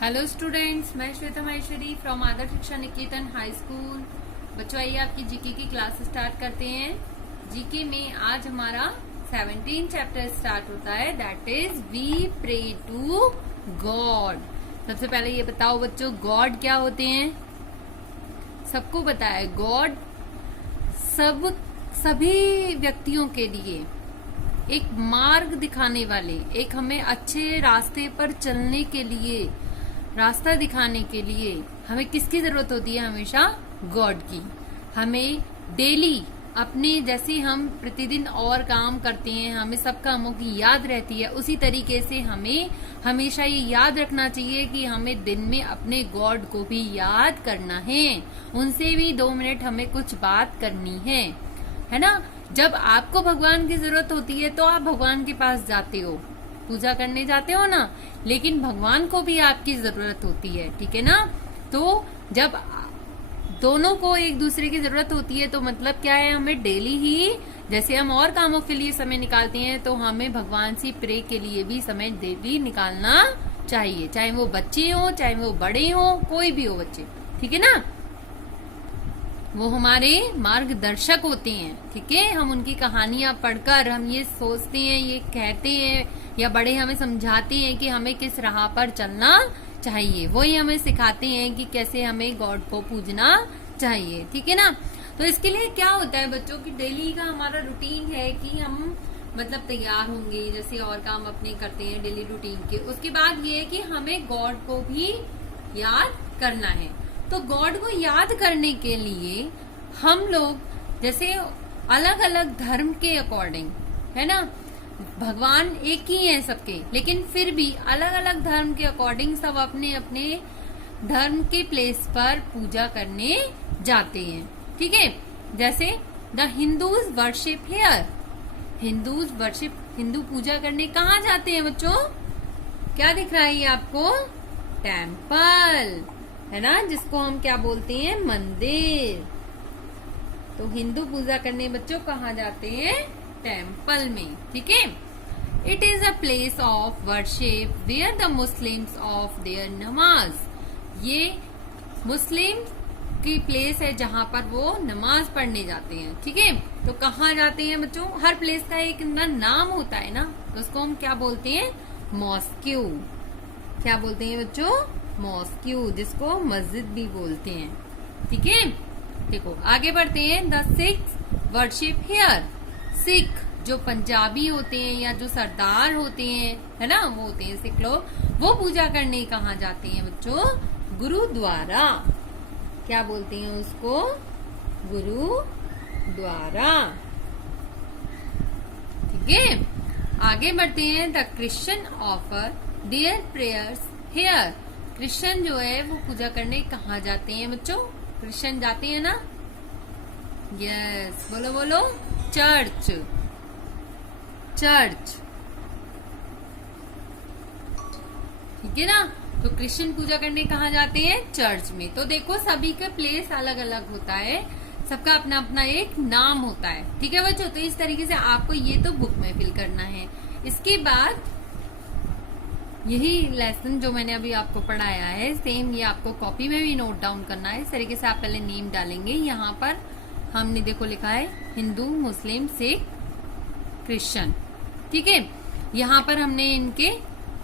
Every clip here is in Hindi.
हेलो स्टूडेंट्स, मैं श्वेता माहेश्वरी फ्रॉम आदर्श शिक्षा निकेतन हाई स्कूल। बच्चों, आइए आपकी जीके की क्लास स्टार्ट करते हैं। जीके में आज हमारा 17 चैप्टर स्टार्ट होता है, that is we pray to God. सबसे पहले ये बताओ बच्चों, गॉड क्या होते हैं? सबको पता है, गॉड सभी व्यक्तियों के लिए एक मार्ग दिखाने वाले, एक हमें अच्छे रास्ते पर चलने के लिए, रास्ता दिखाने के लिए हमें किसकी जरूरत होती है? हमेशा गॉड की। हमें डेली अपने, जैसे हम प्रतिदिन और काम करते हैं, हमें सब कामों की याद रहती है, उसी तरीके से हमें हमेशा ये याद रखना चाहिए कि हमें दिन में अपने गॉड को भी याद करना है, उनसे भी 2 मिनट हमें कुछ बात करनी है ना। जब आपको भगवान की जरूरत होती है तो आप भगवान के पास जाते हो, पूजा करने जाते हो ना, लेकिन भगवान को भी आपकी जरूरत होती है, ठीक है ना। तो जब दोनों को एक दूसरे की जरूरत होती है तो मतलब क्या है, हमें डेली ही, जैसे हम और कामों के लिए समय निकालते हैं, तो हमें भगवान से प्रे के लिए भी समय डेली निकालना चाहिए, चाहे वो बच्चे हो, चाहे वो बड़े हो, कोई भी हो बच्चे, ठीक है ना। वो हमारे मार्गदर्शक होते हैं, ठीक है। हम उनकी कहानियां पढ़कर हम ये सोचते हैं, ये कहते हैं, या बड़े हमें समझाते हैं कि हमें किस राह पर चलना चाहिए। वही हमें सिखाते हैं कि कैसे हमें गॉड को पूजना चाहिए, ठीक है ना। तो इसके लिए क्या होता है बच्चों की, डेली का हमारा रूटीन है कि हम मतलब तैयार होंगे, जैसे और काम अपने करते हैं डेली रूटीन के। उसके बाद ये है कि हमें गॉड को भी याद करना है। तो गॉड को याद करने के लिए हम लोग जैसे अलग अलग धर्म के अकॉर्डिंग, है ना, भगवान एक ही है सबके, लेकिन फिर भी अलग अलग धर्म के अकॉर्डिंग सब अपने अपने धर्म के प्लेस पर पूजा करने जाते हैं, ठीक है। जैसे द हिंदूज वर्शिप हियर, हिंदू पूजा करने कहाँ जाते हैं बच्चों? क्या दिख रहा है ये आपको? टेम्पल, है ना, जिसको हम क्या बोलते हैं? मंदिर। तो हिंदू पूजा करने बच्चों कहाँ जाते हैं? टेम्पल में, ठीक है। It is a place of worship where the Muslims of their namaz. ये मुस्लिम की प्लेस है जहां पर वो नमाज पढ़ने जाते हैं, ठीक है। तो कहाँ जाते हैं बच्चों? हर प्लेस का एक नाम होता है ना, तो उसको हम क्या बोलते हैं? मॉस्क्यू। क्या बोलते हैं बच्चों? मॉस्क्यू, जिसको मस्जिद भी बोलते हैं, ठीक है। देखो आगे बढ़ते हैं। The Sikhs worship here. Sikh जो पंजाबी होते हैं या जो सरदार होते हैं, है ना, वो होते हैं सिख लोग, वो पूजा करने कहाँ जाते हैं बच्चों? गुरुद्वारा। क्या बोलते हैं उसको? गुरुद्वारा, ठीक है। आगे बढ़ते हैं। The Christian offer there prayers here. Christian जो है वो पूजा करने कहाँ जाते हैं बच्चों? क्रिश्चियन जाते हैं ना, यस, बोलो बोलो, चर्च। ठीक है ना। तो क्रिश्चियन पूजा करने कहाँ जाते हैं? चर्च में। तो देखो सभी का प्लेस अलग अलग होता है, सबका अपना अपना एक नाम होता है, ठीक है बच्चों। तो इस तरीके से आपको ये तो बुक में फिल करना है। इसके बाद यही लेसन जो मैंने अभी आपको पढ़ाया है, सेम ये आपको कॉपी में भी नोट डाउन करना है। इस तरीके से आप पहले नेम डालेंगे। यहाँ पर हमने देखो लिखा है हिंदू, मुस्लिम, सिख, क्रिश्चियन, ठीक है। यहाँ पर हमने इनके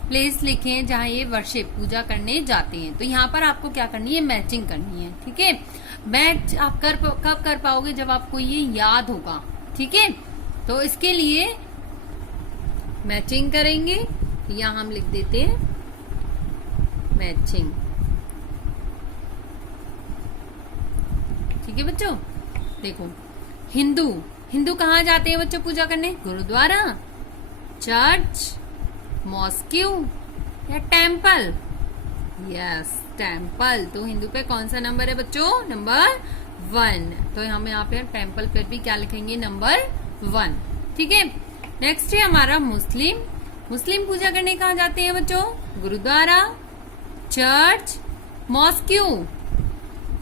प्लेस लिखे हैं जहाँ ये वर्शिप पूजा करने जाते हैं। तो यहाँ पर आपको क्या करनी है? मैचिंग करनी है, ठीक है। मैच आप कब कर पाओगे? जब आपको ये याद होगा, ठीक है। तो इसके लिए मैचिंग करेंगे, यहाँ हम लिख देते हैं मैचिंग, ठीक है बच्चों। देखो हिंदू कहाँ जाते हैं बच्चों पूजा करने? गुरुद्वारा, चर्च, मॉस्क्यू या टेम्पल? Yes, temple. तो हिंदू पे कौन सा नंबर है बच्चों? नंबर 1। तो हम यहाँ पे टेम्पल पर भी क्या लिखेंगे? नंबर 1, ठीक है। नेक्स्ट है हमारा मुस्लिम। मुस्लिम पूजा करने कहाँ जाते हैं बच्चों? Gurdwara, church, mosque.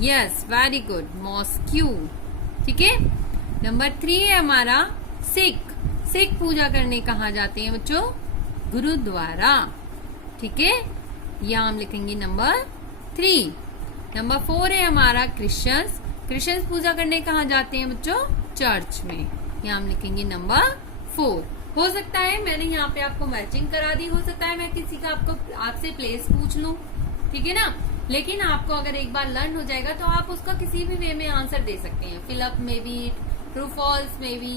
Yes, very good, mosque, ठीक है। नंबर 3 है हमारा सिख पूजा करने कहाँ जाते हैं बच्चों? गुरुद्वारा, ठीक है। यहाँ हम लिखेंगे नंबर 3। नंबर 4 है हमारा क्रिश्चियंस। क्रिश्चियंस पूजा करने कहाँ जाते हैं बच्चों? चर्च में। यहाँ हम लिखेंगे नंबर 4। हो सकता है मैंने यहाँ पे आपको मैचिंग करा दी, हो सकता है मैं किसी का आपसे प्लेस पूछ लूं, ठीक है ना। लेकिन आपको अगर एक बार लर्न हो जाएगा तो आप उसका किसी भी वे में आंसर दे सकते हैं, फिलअप में भी, ट्रू फॉल्स में भी,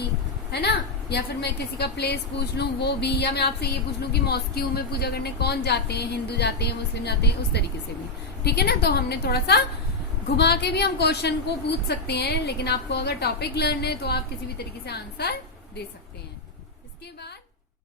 है ना। या फिर मैं किसी का प्लेस पूछ लूं वो भी, या मैं आपसे ये पूछ लूं कि मॉस्क्यू में पूजा करने कौन जाते हैं, हिंदू जाते हैं, मुस्लिम जाते हैं, उस तरीके से भी, ठीक है ना। तो हमने थोड़ा सा घुमा के भी हम क्वेश्चन को पूछ सकते हैं, लेकिन आपको अगर टॉपिक लर्न है तो आप किसी भी तरीके से आंसर दे सकते हैं। इसके बाद